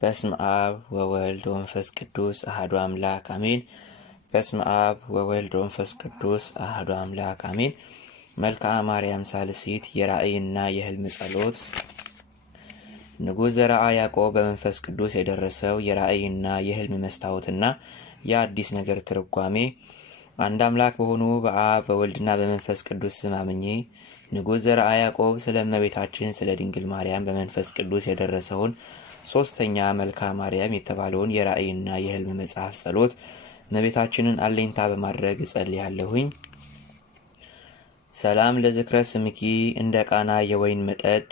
በስመ አብ ወወልድ ወመንፈስ ቅዱስ አሐዱ አምላክ አሜን። በስመ አብ ወወልድ ወመንፈስ ቅዱስ አሐዱ አምላክ አሜን። መልክአ ማርያም ሳልሲት የራእይና የህልም ጸሎት። ንጉሥ ዘርዓ ያዕቆብ በመንፈስ ቅዱስ የደረሰው የራእይና የህልም መስታወትና የአዲስ ነገር ትርጓሜ። አንድ አምላክ በሆኑ በአብ በወልድና በመንፈስ ቅዱስ ስም አምኜ ንጉሥ ዘርዓ ያዕቆብ ስለ እመቤታችን ስለ ድንግል ማርያም በመንፈስ ቅዱስ የደረሰውን ሶስተኛ መልክአ ማርያም የተባለውን የራእይና የህልም መጽሐፍ ጸሎት እመቤታችንን አለኝታ በማድረግ እጸልያለሁኝ። ሰላም ለዝክረ ስምኪ እንደ ቃና የወይን መጠጥ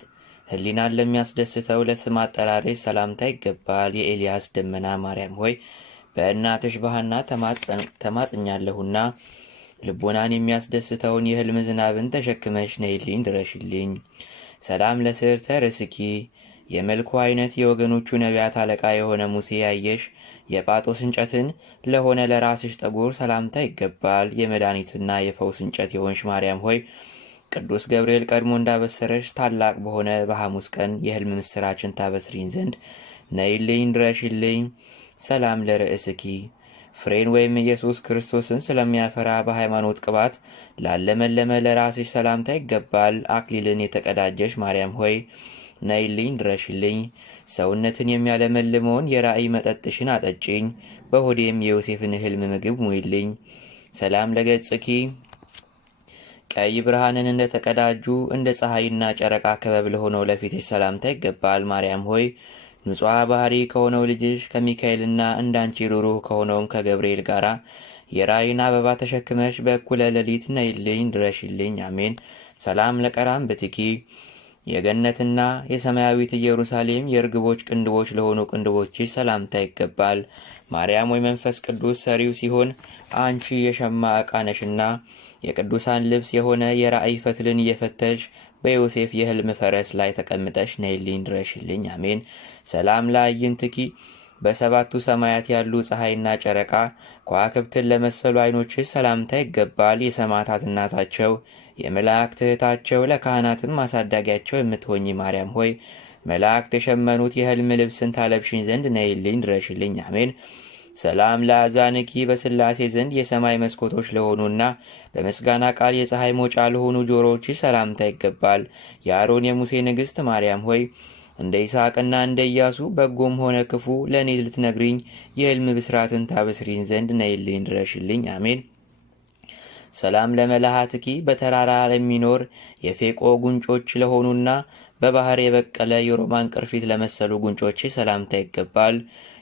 ህሊናን ለሚያስደስተው ለስም አጠራርሽ ሰላምታ ይገባል። የኤልያስ ደመና ማርያም ሆይ በእናትሽ በሐና ተማጽኛለሁና ልቦናን የሚያስደስተውን የህልም ዝናብን ተሸክመሽ ነይልኝ ድረሽልኝ። ሰላም ለስዕርተ ርእስኪ የመልኩ አይነት የወገኖቹ ነቢያት አለቃ የሆነ ሙሴ ያየሽ የጳጦስ እንጨትን ለሆነ ለራስሽ ጠጉር ሰላምታ ይገባል። የመድኃኒትና የፈውስ እንጨት የሆንሽ ማርያም ሆይ ቅዱስ ገብርኤል ቀድሞ እንዳበሰረሽ ታላቅ በሆነ በሐሙስ ቀን የህልም ምስራችን ታበስሪን ዘንድ ነይልኝ ድረሽልኝ። ሰላም ለርእስኪ ፍሬን ወይም ኢየሱስ ክርስቶስን ስለሚያፈራ በሃይማኖት ቅባት ላለመለመ ለራስሽ ሰላምታ ይገባል። አክሊልን የተቀዳጀሽ ማርያም ሆይ ነይልኝ ድረሽልኝ። ሰውነትን የሚያለመልመውን የራእይ መጠጥሽን አጠጭኝ። በሆዴም የዮሴፍን ህልም ምግብ ሙይልኝ። ሰላም ለገጽኪ ቀይ ብርሃንን እንደተቀዳጁ እንደ ፀሐይና ጨረቃ ክበብ ለሆነው ለፊትሽ ሰላምታ ይገባል። ማርያም ሆይ ንጹሕ ባህሪ ከሆነው ልጅሽ ከሚካኤልና እንዳንቺ ሩሩህ ከሆነውም ከገብርኤል ጋራ የራእይን አበባ ተሸክመሽ በእኩለ ሌሊት ነይልኝ ድረሽልኝ። አሜን። ሰላም ለቀራንብትኪ የገነትና የሰማያዊት ኢየሩሳሌም የርግቦች ቅንድቦች ለሆኑ ቅንድቦችሽ ሰላምታ ይገባል። ማርያም ወይ መንፈስ ቅዱስ ሰሪው ሲሆን አንቺ የሸማ ዕቃ ነሽና የቅዱሳን ልብስ የሆነ የራእይ ፈትልን እየፈተሽ በዮሴፍ የህልም ፈረስ ላይ ተቀምጠሽ ነይልኝ ድረሽልኝ። አሜን። ሰላም ለአዕይንትኪ በሰባቱ ሰማያት ያሉ ፀሐይና ጨረቃ ከዋክብትን ለመሰሉ ዓይኖችሽ ሰላምታ ይገባል። የሰማዕታት እናታቸው የመላእክት እህታቸው ለካህናትም ማሳዳጊያቸው የምትሆኚ ማርያም ሆይ መላእክት የሸመኑት የህልም ልብስን ታለብሽኝ ዘንድ ነይልኝ ድረሽልኝ። አሜን። ሰላም ለአዛንኪ በስላሴ ዘንድ የሰማይ መስኮቶች ለሆኑና በምስጋና ቃል የፀሐይ መውጫ ለሆኑ ጆሮዎችሽ ሰላምታ ይገባል። የአሮን የሙሴ ንግሥት ማርያም ሆይ እንደ ይስሐቅና እንደ ኢያሱ በጎም ሆነ ክፉ ለእኔ ልትነግሪኝ የህልም ብስራትን ታበስሪኝ ዘንድ ነይልኝ ድረሽልኝ። አሜን። ሰላም ለመላሃትኪ በተራራ ለሚኖር የፌቆ ጉንጮች ለሆኑና በባህር የበቀለ የሮማን ቅርፊት ለመሰሉ ጉንጮች ሰላምታ ይገባል።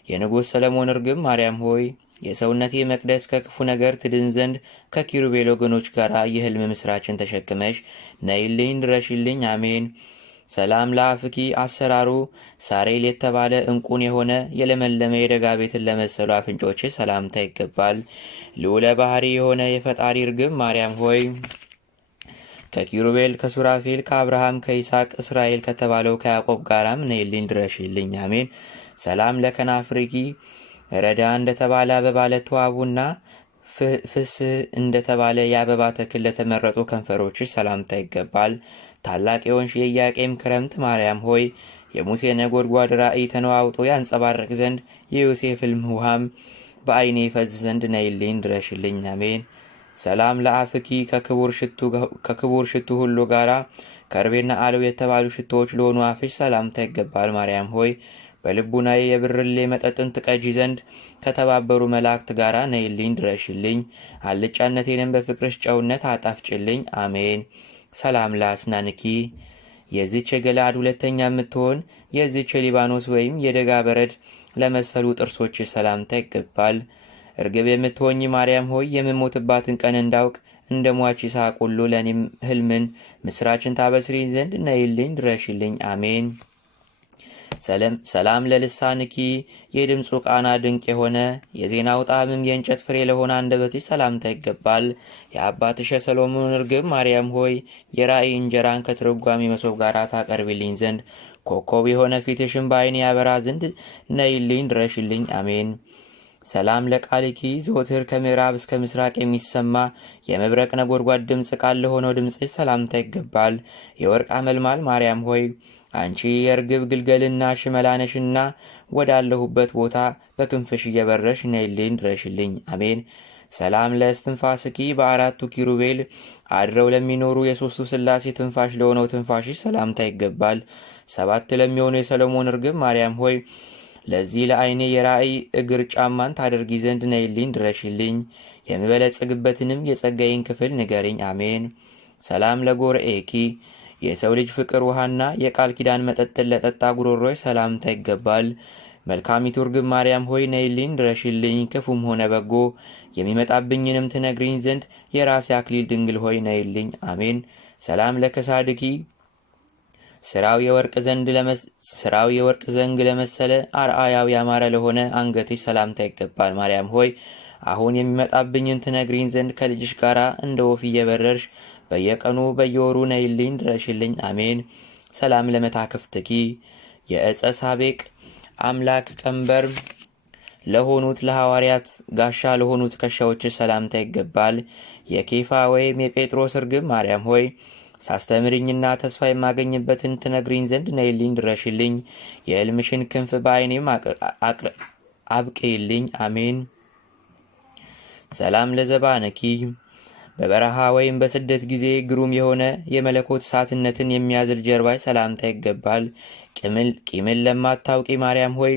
የንጉሥ ሰለሞን እርግብ ማርያም ሆይ የሰውነቴ መቅደስ ከክፉ ነገር ትድን ዘንድ ከኪሩቤል ወገኖች ጋር የህልም ምስራችን ተሸክመሽ ነይልኝ ድረሽልኝ። አሜን። ሰላም ለአፍኪ አሰራሩ ሳሬል የተባለ እንቁን የሆነ የለመለመ የደጋ ቤትን ለመሰሉ አፍንጮች ሰላምታ ይገባል። ልዑለ ባህሪ የሆነ የፈጣሪ እርግብ ማርያም ሆይ ከኪሩቤል ከሱራፌል ከአብርሃም ከይስሐቅ እስራኤል ከተባለው ከያዕቆብ ጋራም ነይልኝ ድረሽልኝ። አሜን። ሰላም ለከናፍርኪ ረዳ እንደተባለ አበባ ለተዋቡና ፍስህ እንደተባለ የአበባ ተክል ለተመረጡ ከንፈሮችሽ ሰላምታ ይገባል። ታላቅ የሆንሽ የኢያቄም ክረምት ማርያም ሆይ የሙሴ ነጎድጓድ ራእይ ተነዋውጦ ያንጸባረቅ ዘንድ የዮሴፍ ህልም ውሃም በዓይኔ ይፈዝ ዘንድ ነይልኝ ድረሽልኝ። አሜን። ሰላም ለአፍኪ ከክቡር ሽቱ ሁሉ ጋራ ከርቤና አለው የተባሉ ሽቶዎች ለሆኑ አፍሽ ሰላምታ ይገባል። ማርያም ሆይ በልቡናዬ የብርሌ መጠጥን ትቀጂ ዘንድ ከተባበሩ መላእክት ጋራ ነይልኝ ድረሽልኝ። አልጫነቴንም በፍቅርሽ ጨውነት አጣፍጭልኝ። አሜን። ሰላም ለአስናንኪ የዚች የገላድ ሁለተኛ የምትሆን የዚች የሊባኖስ ወይም የደጋ በረድ ለመሰሉ ጥርሶች ሰላምታ ይገባል። እርግብ የምትሆኝ ማርያም ሆይ የምሞትባትን ቀን እንዳውቅ እንደ ሟች ይስሐቅ ሁሉ ለእኔም ህልምን ምስራችን ታበስሪኝ ዘንድ ነይልኝ ድረሽልኝ። አሜን። ሰላም ለልሳንኪ የድምፁ ቃና ድንቅ የሆነ የዜናው ጣዕምም የእንጨት ፍሬ ለሆነ አንደበትሽ ሰላምታ ይገባል። የአባትሽ የሰሎሞን እርግብ ማርያም ሆይ የራእይ እንጀራን ከትርጓሜ መሶብ ጋር ታቀርቢልኝ ዘንድ ኮከብ የሆነ ፊትሽን በዓይኔ ያበራ ዘንድ ነይልኝ ድረሽልኝ። አሜን። ሰላም ለቃልኪ ዘወትር ከምዕራብ እስከ ምስራቅ የሚሰማ የመብረቅ ነጎድጓድ ድምፅ ቃል ለሆነው ድምፅሽ ሰላምታ ይገባል። የወርቅ አመልማል ማርያም ሆይ አንቺ የርግብ ግልገልና ሽመላነሽና ወዳለሁበት ቦታ በክንፍሽ እየበረሽ ነይልኝ ድረሽልኝ። አሜን። ሰላም ለእስትንፋስኪ በአራቱ ኪሩቤል አድረው ለሚኖሩ የሦስቱ ሥላሴ ትንፋሽ ለሆነው ትንፋሽሽ ሰላምታ ይገባል። 7 ለሚሆኑ የሰሎሞን ርግብ ማርያም ሆይ ለዚህ ለዓይኔ የራእይ እግር ጫማን ታደርጊ ዘንድ ነይልኝ ድረሽልኝ። የምበለጽግበትንም የጸጋዬን ክፍል ንገሪኝ። አሜን። ሰላም ለጎርኤኪ የሰው ልጅ ፍቅር ውሃና የቃል ኪዳን መጠጥን ለጠጣ ጉሮሮች ሰላምታ ይገባል። መልካሚቱ ርግብ ማርያም ሆይ ነይልኝ ድረሽልኝ። ክፉም ሆነ በጎ የሚመጣብኝንም ትነግሪኝ ዘንድ የራሴ አክሊል ድንግል ሆይ ነይልኝ። አሜን። ሰላም ለከሳድኪ ስራው የወርቅ ዘንግ ለመሰለ አርአያው ያማረ ለሆነ አንገትሽ ሰላምታ ይገባል። ማርያም ሆይ አሁን የሚመጣብኝን ትነግሪኝ ዘንድ ከልጅሽ ጋር እንደ ወፍ እየበረርሽ በየቀኑ በየወሩ ነይልኝ ድረሽልኝ። አሜን። ሰላም ለመታክፍትኪ የዕፀ ሳቤቅ አምላክ ቀንበር ለሆኑት ለሐዋርያት ጋሻ ለሆኑት ከሻዎችሽ ሰላምታ ይገባል። የኬፋ ወይም የጴጥሮስ ርግብ ማርያም ሆይ ሳስተምርኝና ተስፋ የማገኝበትን ትነግሪኝ ዘንድ ነይልኝ ድረሽልኝ። የሕልምሽን ክንፍ በዓይኔም አብቅይልኝ። አሜን። ሰላም ለዘባነኪ በበረሃ ወይም በስደት ጊዜ ግሩም የሆነ የመለኮት እሳትነትን የሚያዝል ጀርባሽ ሰላምታ ይገባል። ቂምን ለማታውቂ ማርያም ሆይ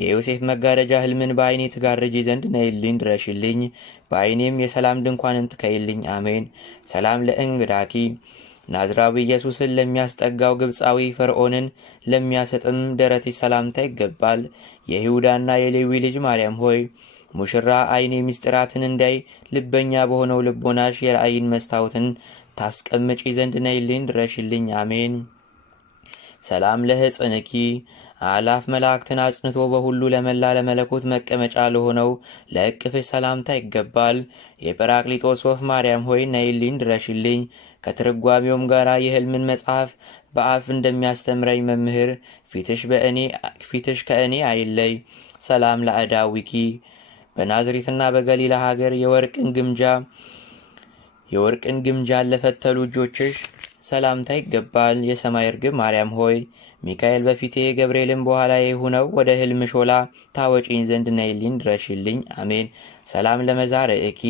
የዮሴፍ መጋረጃ ሕልምን በዓይኔ ትጋርጂ ዘንድ ነይልኝ ድረሽልኝ። በዓይኔም የሰላም ድንኳንን ትከይልኝ። አሜን። ሰላም ለእንግዳኪ ናዝራዊ ኢየሱስን ለሚያስጠጋው ግብፃዊ ፈርዖንን ለሚያሰጥም ደረትሽ ሰላምታ ይገባል። የይሁዳና የሌዊ ልጅ ማርያም ሆይ ሙሽራ ዓይኔ ምስጢራትን እንዳይ ልበኛ በሆነው ልቦናሽ የራእይን መስታወትን ታስቀምጪ ዘንድ ነይልኝ ድረሽልኝ። አሜን። ሰላም ለሕፅንኪ አላፍ መላእክትን አጽንቶ በሁሉ ለመላ ለመለኮት መቀመጫ ለሆነው ለእቅፍሽ ሰላምታ ይገባል። የጰራቅሊጦስ ወፍ ማርያም ሆይ ነይልኝ ድረሽልኝ። ከትርጓሜውም ጋር የሕልምን መጽሐፍ በአፍ እንደሚያስተምረኝ መምህር ፊትሽ ከእኔ አይለይ። ሰላም ለአዳዊኪ በናዝሬትና በገሊላ ሀገር የወርቅን ግምጃን ለፈተሉ እጆችሽ ሰላምታ ይገባል። የሰማይ ርግብ ማርያም ሆይ ሚካኤል በፊቴ ገብርኤልን በኋላዬ ሆነው ወደ ሕልም ሾላ ታወጪኝ ዘንድ ነይልኝ ድረሽልኝ። አሜን። ሰላም ለመዛርዕኪ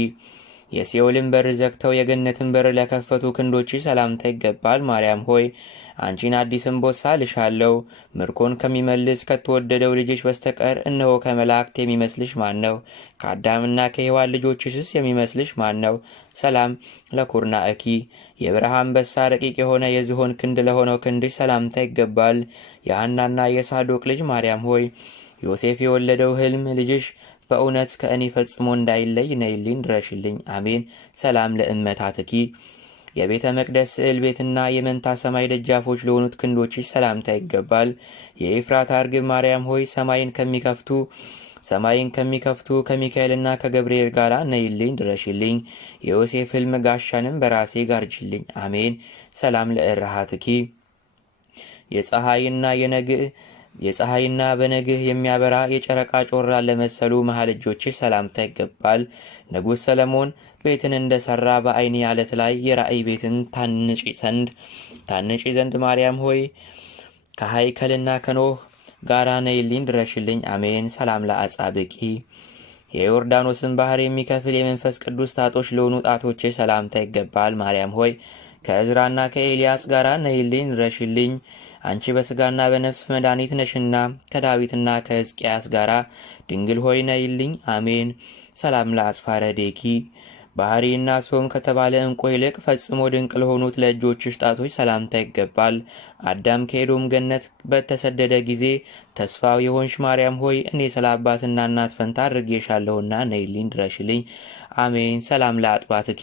የሲኦልን በር ዘግተው የገነትን በር ለከፈቱ ክንዶችሽ ሰላምታ ይገባል። ማርያም ሆይ አንቺን አዲስ እምቦሳ ልሻለሁ። ምርኮን ከሚመልስ ከተወደደው ልጅሽ በስተቀር እነሆ ከመላእክት የሚመስልሽ ማን ነው? ከአዳምና ከሔዋን ልጆችሽስ የሚመስልሽ ማን ነው? ሰላም ለኩርናእኪ የበረሃ አንበሳ ረቂቅ የሆነ የዝሆን ክንድ ለሆነው ክንድሽ ሰላምታ ይገባል። የሐናና የሳዶቅ ልጅ ማርያም ሆይ ዮሴፍ የወለደው ሕልም ልጅሽ በእውነት ከእኔ ፈጽሞ እንዳይለይ ነይልኝ ድረሽልኝ። አሜን። ሰላም ለእመታትኪ የቤተ መቅደስ ስዕል ቤትና የመንታ ሰማይ ደጃፎች ለሆኑት ክንዶችሽ ሰላምታ ይገባል። የኤፍራታ ርግብ ማርያም ሆይ ሰማይን ከሚከፍቱ ከሚካኤልና ከገብርኤል ጋር ነይልኝ ድረሽልኝ። የዮሴፍ ሕልም ጋሻንም በራሴ ጋርጅልኝ። አሜን። ሰላም ለእርሃትኪ የፀሐይና በነግህ የሚያበራ የጨረቃ ጮራ ለመሰሉ መሃል እጆችሽ ሰላምታ ይገባል። ንጉሥ ሰለሞን ቤትን እንደሰራ በዓይኒ አለት ላይ የራእይ ቤትን ታንጪ ዘንድ ማርያም ሆይ ከሃይከልና ከኖህ ጋራ ነይልኝ ድረሽልኝ። አሜን። ሰላም ለአጻብቂ የዮርዳኖስን ባህር የሚከፍል የመንፈስ ቅዱስ ጣቶች ለሆኑ ጣቶችሽ ሰላምታ ይገባል። ማርያም ሆይ ከእዝራና ከኤልያስ ጋር ነይልኝ ድረሽልኝ። አንቺ በሥጋና በነፍስ መድኃኒት ነሽና ከዳዊትና ከሕዝቅያስ ጋር ድንግል ሆይ ነይልኝ። አሜን። ሰላም ለአጽፋረ ዴኪ ባህሪና ሶም ከተባለ ዕንቁ ይልቅ ፈጽሞ ድንቅ ለሆኑት ለእጆችሽ ጣቶች ሰላምታ ይገባል። አዳም ከኤዶም ገነት በተሰደደ ጊዜ ተስፋው የሆንሽ ማርያም ሆይ እኔ ስለ አባትና እናት ፈንታ አድርጌሻለሁና ነይልኝ ድረሽልኝ። አሜን። ሰላም ለአጥባትኪ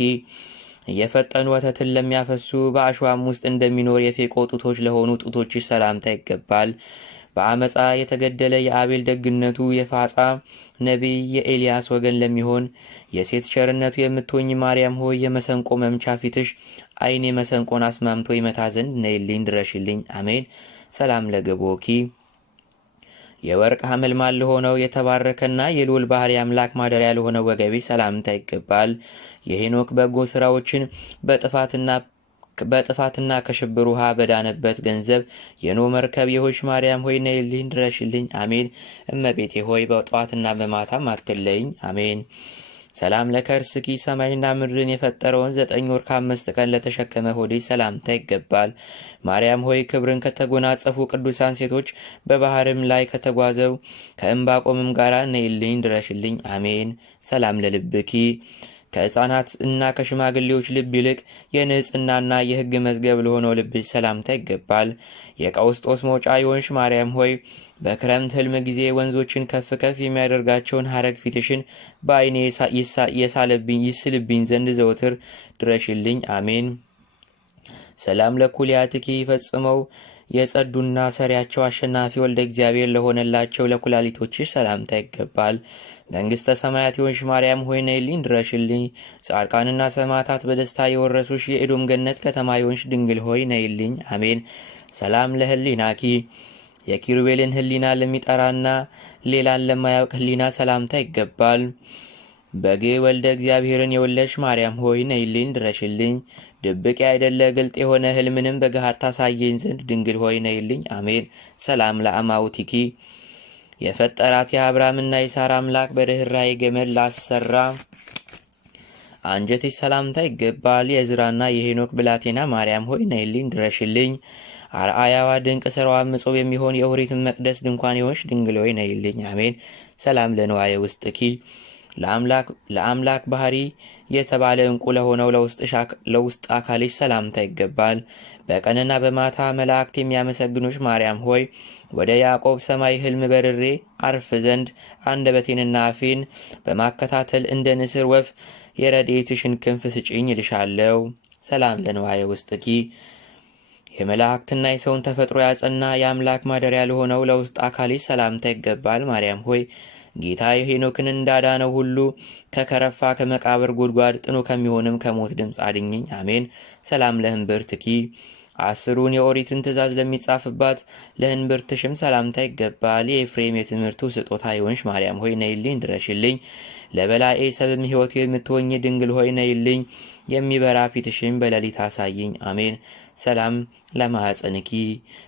እየፈጠኑ ወተትን ለሚያፈሱ በአሸዋም ውስጥ እንደሚኖር የፌቆ ጡቶች ለሆኑ ጡቶችሽ ሰላምታ ይገባል። በአመፃ የተገደለ የአቤል ደግነቱ የፋጻ ነቢይ የኤልያስ ወገን ለሚሆን የሴት ቸርነቱ የምትሆኝ ማርያም ሆይ የመሰንቆ መምቻ ፊትሽ ዓይኔ መሰንቆን አስማምቶ ይመታ ዘንድ ነይልኝ ድረሽልኝ። አሜን። ሰላም ለገቦኪ የወርቅ ሐመልማል ለሆነው የተባረከና የልዑል ባህሪ አምላክ ማደሪያ ለሆነው ወገቤ ሰላምታ ይገባል። የሄኖክ በጎ ስራዎችን በጥፋትና በጥፋትና ከሽብር ውሃ በዳነበት ገንዘብ የኖህ መርከብ የሆንሽ ማርያም ሆይ ነይልኝ ድረሽልኝ። አሜን። እመቤቴ ሆይ በጠዋትና በማታም አትለይኝ። አሜን። ሰላም ለከርስኪ ሰማይና ምድርን የፈጠረውን 9 ወር ከ5 ቀን ለተሸከመ ሆዴ ሰላምታ ይገባል። ማርያም ሆይ ክብርን ከተጎናጸፉ ቅዱሳን ሴቶች በባህርም ላይ ከተጓዘው ከዕንባቆምም ጋር ነይልኝ ድረሽልኝ። አሜን። ሰላም ለልብኪ ከሕፃናት እና ከሽማግሌዎች ልብ ይልቅ የንጽሕናና የሕግ መዝገብ ለሆነው ልብሽ ሰላምታ ይገባል። የቀውስጦስ መውጫ የሆንሽ ማርያም ሆይ በክረምት ሕልም ጊዜ ወንዞችን ከፍ ከፍ የሚያደርጋቸውን ሐረግ ፊትሽን በዓይኔ ይስልብኝ ዘንድ ዘውትር ድረሽልኝ። አሜን። ሰላም ለኩልያትኪ ፈጽመው የጸዱና ሰሪያቸው አሸናፊ ወልደ እግዚአብሔር ለሆነላቸው ለኩላሊቶችሽ ሰላምታ ይገባል። መንግሥተ ሰማያት የሆንሽ ማርያም ሆይ ነይልኝ ድረሽልኝ። ጻድቃንና ሰማዕታት በደስታ የወረሱሽ የኤዶም ገነት ከተማ የሆንሽ ድንግል ሆይ ነይልኝ። አሜን። ሰላም ለህሊናኪ የኪሩቤልን ህሊና ለሚጠራና ሌላን ለማያውቅ ህሊና ሰላምታ ይገባል። በግ ወልደ እግዚአብሔርን የወለሽ ማርያም ሆይ ነይልኝ ድረሽልኝ። ድብቅ አይደለ ግልጥ የሆነ ህልምንም በገሃድ ታሳየኝ ዘንድ ድንግል ሆይ ነይልኝ። አሜን። ሰላም ለአማውቲኪ የፈጠራት የአብርሃምና የሳራ አምላክ በርኅራኄ ገመድ ላሰራ አንጀትሽ ሰላምታ ይገባል። የዕዝራና የሄኖክ ብላቴና ማርያም ሆይ ነይልኝ ድረሽልኝ። አርአያዋ ድንቅ ሥራዋ ምጹብ የሚሆን የኦሪትን መቅደስ ድንኳን የሆንሽ ድንግል ሆይ ነይልኝ። አሜን። ሰላም ለንዋየ ውስጥኪ ለአምላክ ባህሪ የተባለ እንቁ ለሆነው ለውስጥ አካልሽ ሰላምታ ይገባል። በቀንና በማታ መላእክት የሚያመሰግኑሽ ማርያም ሆይ ወደ ያዕቆብ ሰማይ ህልም በርሬ አርፍ ዘንድ አንደበቴንና አፌን በማከታተል እንደ ንስር ወፍ የረድኤትሽን ክንፍ ስጭኝ ይልሻለው። ሰላም ለንዋየ ውስጥኪ የመላእክትና የሰውን ተፈጥሮ ያጸና የአምላክ ማደሪያ ለሆነው ለውስጥ አካልሽ ሰላምታ ይገባል። ማርያም ሆይ ጌታ ሄኖክን እንዳዳነው ሁሉ ከከረፋ ከመቃብር ጉድጓድ ጥኑ ከሚሆንም ከሞት ድምፅ አድኝኝ። አሜን። ሰላም ለህንብርትኪ 10ሩን የኦሪትን ትእዛዝ ለሚጻፍባት ለህንብርትሽም ሰላምታ ይገባል። የኤፍሬም የትምህርቱ ስጦታ ይሆንሽ ማርያም ሆይ ነይልኝ ድረሽልኝ። ለበላኤ ሰብም ሕይወት የምትሆኝ ድንግል ሆይ ነይልኝ። የሚበራ ፊትሽም በሌሊት አሳይኝ። አሜን። ሰላም ለማኅፀንኪ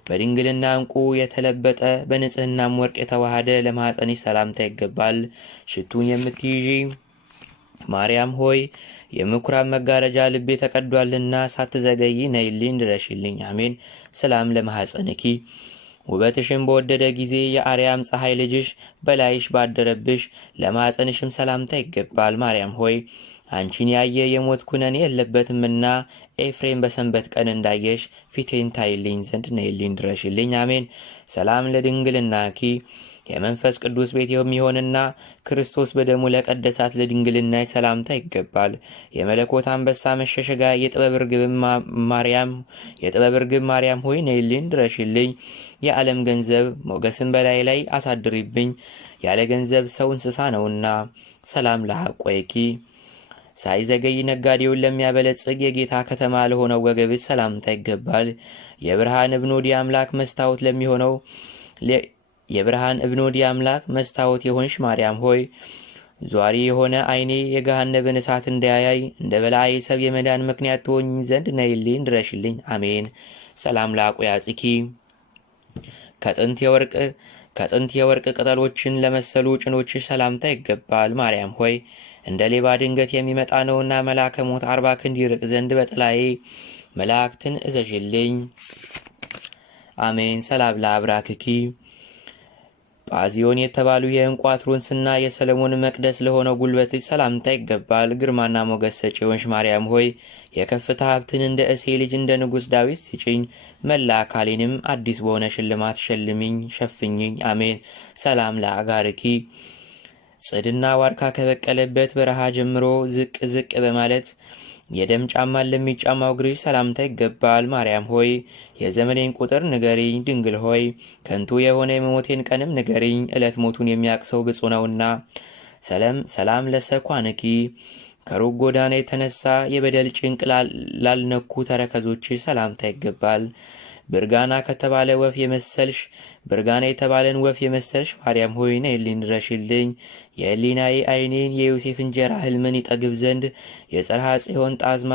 በድንግልና ዕንቁ የተለበጠ በንጽሕናም ወርቅ የተዋሃደ ለማኅፀንሽ ሰላምታ ይገባል። ሽቱን የምትይዢ ማርያም ሆይ የምኩራብ መጋረጃ ልቤ ተቀዷልና ሳትዘገይ ነይልኝ ድረሽልኝ። አሜን። ሰላም ለማኅፀንኪ ውበትሽም በወደደ ጊዜ የአርያም ፀሐይ ልጅሽ በላይሽ ባደረብሽ ለማኅፀንሽም ሰላምታ ይገባል። ማርያም ሆይ አንቺን ያየ የሞት ኩነኔ የለበትምና ኤፍሬም በሰንበት ቀን እንዳየሽ ፊቴን ታይልኝ ዘንድ ነይልኝ ድረሽልኝ። አሜን። ሰላም ለድንግልናኪ የመንፈስ ቅዱስ ቤት የሚሆንና ክርስቶስ በደሙ ለቀደሳት ለድንግልና ሰላምታ ይገባል። የመለኮት አንበሳ መሸሸጋ የጥበብ ርግብ ማርያም ሆይ ነይልኝ ድረሽልኝ። የዓለም ገንዘብ ሞገስን በላይ ላይ አሳድሪብኝ፣ ያለ ገንዘብ ሰው እንስሳ ነውና። ሰላም ለሐቆይኪ ሳይዘገይ ነጋዴውን ለሚያበለጽግ የጌታ ከተማ ለሆነው ወገብሽ ሰላምታ ይገባል። የብርሃን እብኖዲ አምላክ መስታወት ለሚሆነው የብርሃን እብኖዲ አምላክ መስታወት የሆንሽ ማርያም ሆይ ዟሪ የሆነ ዓይኔ የገሃነብን እሳት እንዳያይ እንደ በላይ ሰብ የመዳን ምክንያት ትሆኝ ዘንድ ነይልኝ ድረሽልኝ። አሜን። ሰላም ለአቆያጽኪ ከጥንት የወርቅ ቅጠሎችን ለመሰሉ ጭኖችሽ ሰላምታ ይገባል። ማርያም ሆይ እንደ ሌባ ድንገት የሚመጣ ነውና መልአከ ሞት 40 ክንድ ይርቅ ዘንድ በጥላዬ መላእክትን እዘዥልኝ። አሜን። ሰላም ለአብራክኪ ጳዚዮን የተባሉ የዕንቁ አትሮንስና የሰለሞን መቅደስ ለሆነው ጉልበትሽ ሰላምታ ይገባል። ግርማና ሞገስ ሰጪ ሆንሽ ማርያም ሆይ የከፍታ ሀብትን እንደ እሴይ ልጅ እንደ ንጉሥ ዳዊት ስጪኝ። መላ አካሌንም አዲስ በሆነ ሽልማት ሸልሚኝ ሸፍኝኝ። አሜን። ሰላም ለአጋርኪ ጽድና ዋርካ ከበቀለበት በረሃ ጀምሮ ዝቅ ዝቅ በማለት የደም ጫማን ለሚጫማው እግርሽ ሰላምታ ይገባል። ማርያም ሆይ የዘመኔን ቁጥር ንገሪኝ። ድንግል ሆይ ከንቱ የሆነ የመሞቴን ቀንም ንገሪኝ። ዕለት ሞቱን የሚያቅሰው ብፁዕ ነውና። ሰላም ለሰኳንኪ ከሩቅ ጎዳና የተነሳ የበደል ጭንቅ ላልነኩ ተረከዞችሽ ሰላምታ ይገባል። ብርጋና ከተባለ ወፍ የመሰልሽ ብርጋና የተባለን ወፍ የመሰልሽ ማርያም ሆይ ነይልኝ ድረሽልኝ። የህሊናዬ ዓይኔን የዮሴፍ እንጀራ ህልምን ይጠግብ ዘንድ የጽርሐ ጽዮን ጣዝማ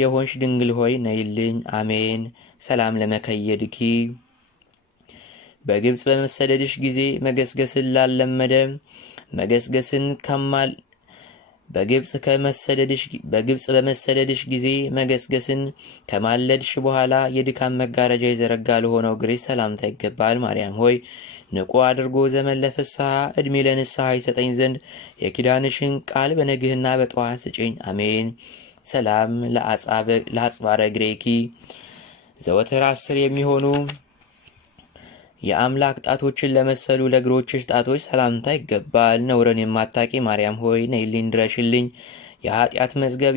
የሆንሽ ድንግል ሆይ ነይልኝ። አሜን። ሰላም ለመከየድኪ በግብጽ በመሰደድሽ ጊዜ መገስገስን ላለመደ መገስገስን ከማል በግብጽ በመሰደድሽ ጊዜ መገስገስን ከማለድሽ በኋላ የድካም መጋረጃ የዘረጋ ለሆነው እግርሽ ሰላምታ ይገባል። ማርያም ሆይ ንቁ አድርጎ ዘመን ለፍስሐ ዕድሜ ለንስሐ ይሰጠኝ ዘንድ የኪዳንሽን ቃል በነግህና በጠዋት ስጭኝ። አሜን። ሰላም ለአጽባረ እግሬኪ ዘወትር 10 የሚሆኑ የአምላክ ጣቶችን ለመሰሉ ለእግሮችሽ ጣቶች ሰላምታ ይገባል። ነውርን የማታቂ ማርያም ሆይ ነይልኝ ድረሽልኝ። የኃጢአት መዝገብ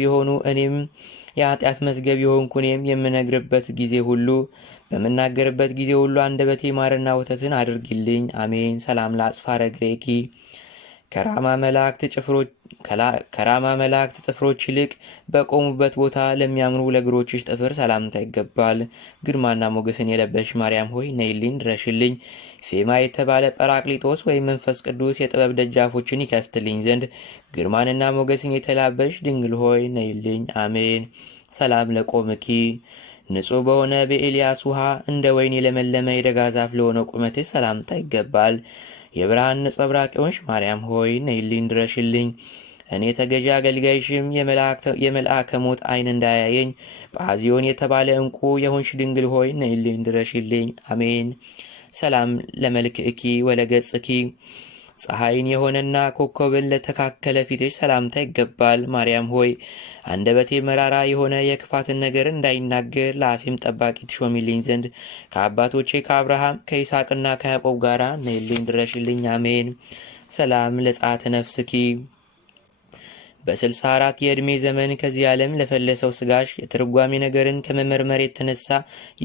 የሆንኩ እኔም የምነግርበት ጊዜ ሁሉ በምናገርበት ጊዜ ሁሉ አንደበቴ ማርና ወተትን አድርጊልኝ። አሜን። ሰላም ለአጽፋረ እግሬኪ ከራማ መላእክት ጥፍሮች ይልቅ በቆሙበት ቦታ ለሚያምሩ ለእግሮችሽ ጥፍር ሰላምታ ይገባል። ግርማና ሞገስን የለበሽ ማርያም ሆይ ነይልኝ ድረሽልኝ። ፌማ የተባለ ጰራቅሊጦስ ወይም መንፈስ ቅዱስ የጥበብ ደጃፎችን ይከፍትልኝ ዘንድ ግርማንና ሞገስን የተላበሽ ድንግል ሆይ ነይልኝ። አሜን። ሰላም ለቆምኪ ንጹሕ በሆነ በኤልያስ ውሃ እንደ ወይን የለመለመ የደጋ ዛፍ ለሆነው ቁመትሽ ሰላምታ ይገባል። የብርሃን ነጸብራቅ የሆንሽ ማርያም ሆይ ነይልኝ ድረሽልኝ። እኔ ተገዢ አገልጋይሽም የመልአከ ሞት ዓይን እንዳያየኝ ጳዚዮን የተባለ ዕንቁ የሆንሽ ድንግል ሆይ ነይልኝ ድረሽልኝ። አሜን። ሰላም ለመልክእኪ ወለገጽኪ ፀሐይን የሆነና ኮከብን ለተካከለ ፊትሽ ሰላምታ ይገባል። ማርያም ሆይ አንደበቴ መራራ የሆነ የክፋትን ነገር እንዳይናገር ለአፌም ጠባቂ ትሾሚልኝ ዘንድ ከአባቶቼ ከአብርሃም ከይስሐቅና ከያዕቆብ ጋር ነይልኝ ድረሽልኝ። አሜን። ሰላም ለጸአተ ነፍስኪ በ64 የዕድሜ ዘመን ከዚህ ዓለም ለፈለሰው ስጋሽ የትርጓሜ ነገርን ከመመርመር የተነሳ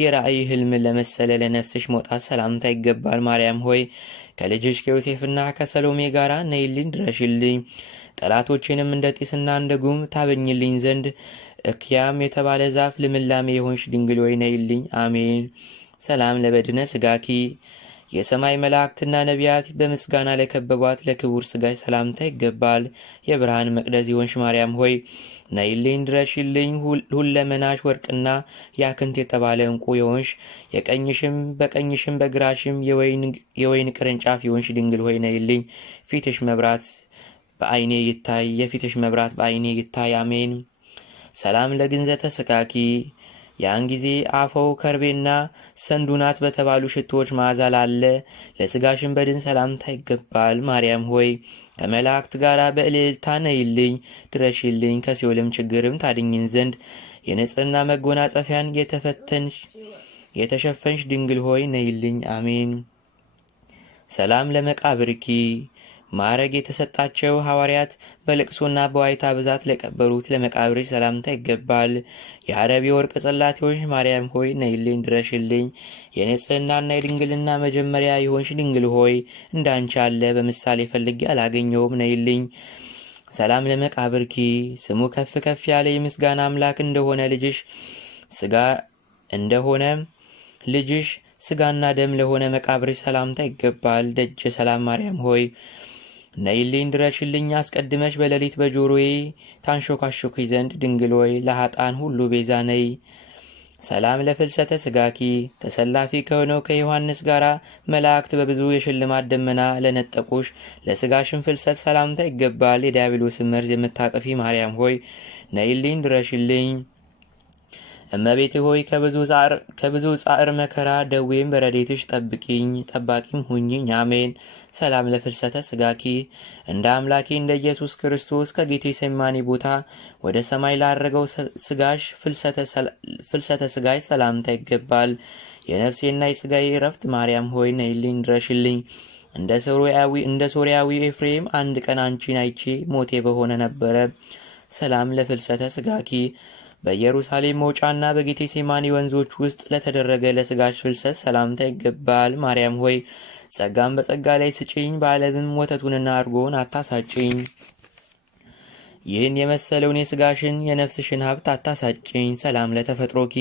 የራእይ ህልም ለመሰለ ለነፍስሽ መውጣት ሰላምታ ይገባል። ማርያም ሆይ ከልጅሽ ከዮሴፍና ከሰሎሜ ጋር ነይልኝ ድረሽልኝ። ጠላቶችንም እንደ ጢስና እንደ ጉም ታበኝልኝ ዘንድ እክያም የተባለ ዛፍ ልምላሜ የሆንሽ ድንግል ሆይ ነይልኝ። አሜን። ሰላም ለበድነ ስጋኪ የሰማይ መላእክትና ነቢያት በምስጋና ለከበቧት ለክቡር ስጋሽ ሰላምታ ይገባል። የብርሃን መቅደስ የሆንሽ ማርያም ሆይ ነይልኝ ድረሽልኝ። ሁለመናሽ ወርቅና ያክንት የተባለ ዕንቁ የሆንሽ በቀኝሽም በግራሽም የወይን ቅርንጫፍ የሆንሽ ድንግል ሆይ ነይልኝ። የፊትሽ መብራት በዓይኔ ይታይ። አሜን። ሰላም ለግንዘተ ስጋኪ ያን ጊዜ አፈው ከርቤና ሰንዱናት በተባሉ ሽቶዎች መዓዛ ላለ ለስጋሽን በድን ሰላምታ ይገባል። ማርያም ሆይ ከመላእክት ጋር በእልልታ ነይልኝ ድረሽልኝ። ከሲኦልም ችግርም ታድኝን ዘንድ የንጽህና መጎናጸፊያን የተሸፈንሽ ድንግል ሆይ ነይልኝ። አሜን። ሰላም ለመቃብርኪ ማዕረግ የተሰጣቸው ሐዋርያት በልቅሶና በዋይታ ብዛት ለቀበሩት ለመቃብርሽ ሰላምታ ይገባል። የአረብ የወርቅ ጽላቴዎች ማርያም ሆይ ነይልኝ ድረሽልኝ። የንጽህናና የድንግልና መጀመሪያ የሆንሽ ድንግል ሆይ እንዳንቺ አለ በምሳሌ ፈልጌ አላገኘውም፣ ነይልኝ። ሰላም ለመቃብርኪ ስሙ ከፍ ከፍ ያለ የምስጋና አምላክ ልጅሽ ስጋና ደም ለሆነ መቃብርሽ ሰላምታ ይገባል። ደጀ ሰላም ማርያም ሆይ ነይልኝ ድረሽልኝ። አስቀድመሽ በሌሊት በጆሮዬ ታንሾካሾኪ ዘንድ ድንግል ሆይ ለኃጥአን ሁሉ ቤዛ ነይ። ሰላም ለፍልሰተ ስጋኪ ተሰላፊ ከሆነው ከዮሐንስ ጋር መላእክት በብዙ የሽልማት ደመና ለነጠቁሽ ለስጋሽን ፍልሰት ሰላምታ ይገባል። የዲያብሎስን መርዝ የምታጠፊ ማርያም ሆይ ነይልኝ ድረሽልኝ። እመቤቴ ሆይ ከብዙ ጻዕር መከራ ደዌም በረዴትሽ ጠባቂም ሁኝኝ። አሜን። ሰላም ለፍልሰተ ስጋኪ እንደ አምላኬ እንደ ኢየሱስ ክርስቶስ ከጌቴ ሰማኒ ቦታ ወደ ሰማይ ላረገው ስጋሽ ፍልሰተ ስጋሽ ሰላምታ ይገባል። የነፍሴና የስጋዬ እረፍት ማርያም ሆይ ነይልኝ ድረሽልኝ። እንደ ሶርያዊ ኤፍሬም አንድ ቀን አንቺን አይቼ ሞቴ በሆነ ነበረ። ሰላም ለፍልሰተ ስጋኪ በኢየሩሳሌም መውጫና በጌቴሴማኒ ወንዞች ውስጥ ለተደረገ ለስጋሽ ፍልሰት ሰላምታ ይገባል። ማርያም ሆይ ጸጋን በጸጋ ላይ ስጪኝ፣ በዓለምም ወተቱንና እርጎን አታሳጭኝ። ይህን የመሰለውን የስጋሽን የነፍስሽን ሀብት አታሳጭኝ። ሰላም ለተፈጥሮኪ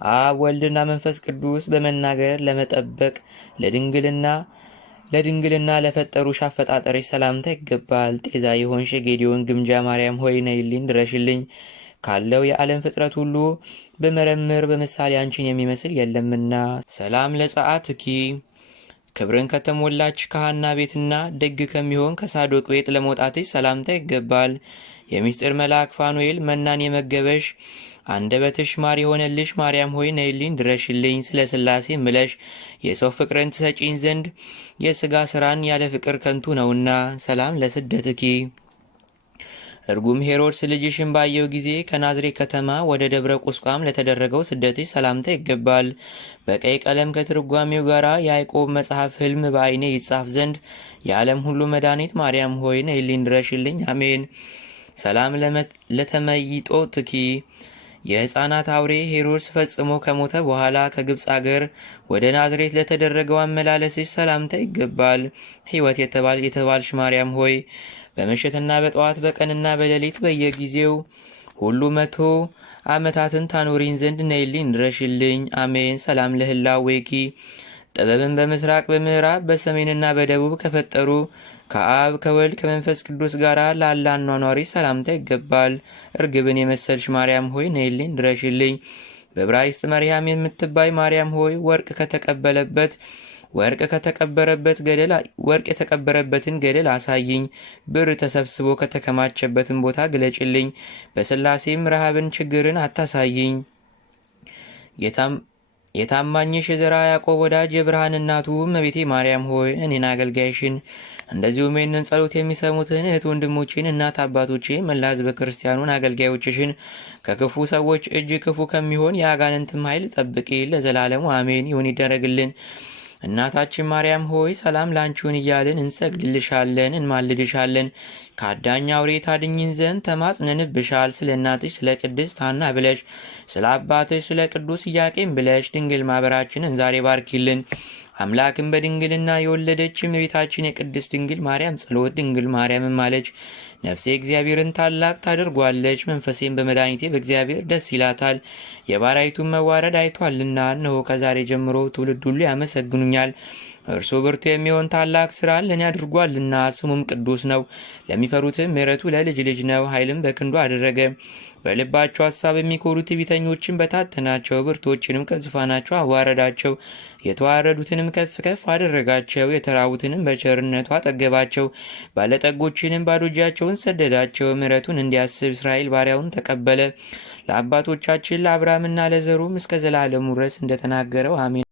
አብ ወልድና መንፈስ ቅዱስ በመናገር ለመጠበቅ ለድንግልና ለፈጠሩሽ አፈጣጠርሽ ሰላምታ ይገባል። ጤዛ የሆንሽ ጌዲዮን ግምጃ ማርያም ሆይ ነይልኝ ድረሽልኝ። ካለው የዓለም ፍጥረት ሁሉ በመረምር በምሳሌ አንቺን የሚመስል የለምና። ሰላም ለጸአትኪ ክብርን ከተሞላች ከሐና ቤትና ደግ ከሚሆን ከሳዶቅ ቤት ለመውጣትሽ ሰላምታ ይገባል። የሚስጥር መልአክ ፋኑኤል መናን የመገበሽ አንደበትሽ ማር የሆነልሽ ማርያም ሆይ ነይልኝ ድረሽልኝ። ስለ ሥላሴ ምለሽ የሰው ፍቅርን ትሰጪኝ ዘንድ የሥጋ ሥራን ያለ ፍቅር ከንቱ ነውና። ሰላም ለስደትኪ እርጉም ሄሮድስ ልጅሽን ባየው ጊዜ ከናዝሬት ከተማ ወደ ደብረ ቁስቋም ለተደረገው ስደትሽ ሰላምታ ይገባል። በቀይ ቀለም ከትርጓሜው ጋር የያዕቆብ መጽሐፍ ሕልም በዓይኔ ይጻፍ ዘንድ የዓለም ሁሉ መድኃኒት ማርያም ሆይ ነይልኝ ድረሽልኝ። አሜን። ሰላም ለተመይጦ ትኪ የሕፃናት አውሬ ሄሮድስ ፈጽሞ ከሞተ በኋላ ከግብፅ አገር ወደ ናዝሬት ለተደረገው አመላለስሽ ሰላምታ ይገባል። ሕይወት የተባልሽ ማርያም ሆይ በምሽትና በጠዋት በቀንና በሌሊት በየጊዜው ሁሉ 100 ዓመታትን ታኖሪኝ ዘንድ ነይልኝ ድረሽልኝ። አሜን። ሰላም ለህላዌኪ ጥበብን በምስራቅ በምዕራብ በሰሜንና በደቡብ ከፈጠሩ ከአብ ከወልድ ከመንፈስ ቅዱስ ጋር ላለ አኗኗሪ ሰላምታ ይገባል። እርግብን የመሰልሽ ማርያም ሆይ ነይልኝ ድረሽልኝ። በዕብራይስጥ መርያም የምትባይ ማርያም ሆይ ወርቅ የተቀበረበትን ገደል አሳይኝ። ብር ተሰብስቦ ከተከማቸበትን ቦታ ግለጭልኝ። በሥላሴም ረሃብን ችግርን አታሳይኝ። የታማኝሽ የዘርዓ ያዕቆብ ወዳጅ የብርሃን እናቱ እመቤቴ ማርያም ሆይ እኔን አገልጋይሽን እንደዚሁም ይህንን ጸሎት የሚሰሙትን እህት ወንድሞችን እናት አባቶቼ መላ ሕዝበ ክርስቲያኑን አገልጋዮችሽን ከክፉ ሰዎች እጅ ክፉ ከሚሆን የአጋንንትም ኃይል ጠብቂ ለዘላለሙ አሜን። ይሁን ይደረግልን። እናታችን ማርያም ሆይ ሰላም ላንቺውን እያልን እንሰግድልሻለን እንማልድሻለን። ከአዳኝ አውሬ ታድኝን ዘንድ ተማጽነንብሻል። ስለ እናትሽ ስለ ቅድስት ሐና ብለሽ ስለ አባትሽ ስለ ቅዱስ ኢያቄም ብለሽ ድንግል ማኅበራችንን ዛሬ ባርኪልን። አምላክን በድንግልና የወለደች እመቤታችን የቅድስት ድንግል ማርያም ጸሎት ድንግል ማርያምን ማለች። ነፍሴ እግዚአብሔርን ታላቅ ታደርጓለች፣ መንፈሴን በመድኃኒቴ በእግዚአብሔር ደስ ይላታል። የባሪያይቱን መዋረድ አይቷልና፣ እነሆ ከዛሬ ጀምሮ ትውልድ ሁሉ ያመሰግኑኛል። እርሱ ብርቱ የሚሆን ታላቅ ሥራን ለእኔ አድርጓልና፣ ስሙም ቅዱስ ነው። ለሚፈሩትም ምሕረቱ ለልጅ ልጅ ነው። ኃይልም በክንዱ አደረገ። በልባቸው ሐሳብ የሚኮሩ ትዕቢተኞችን በታተናቸው፣ ብርቶችንም ከዙፋናቸው አዋረዳቸው። የተዋረዱትንም ከፍ ከፍ አደረጋቸው። የተራቡትንም በቸርነቱ አጠገባቸው። ባለጠጎችንም ባዶ እጃቸውን ሰደዳቸው። ምሕረቱን እንዲያስብ እስራኤል ባሪያውን ተቀበለ። ለአባቶቻችን ለአብርሃምና ለዘሩም እስከ ዘላለሙ ድረስ እንደተናገረው አሜን።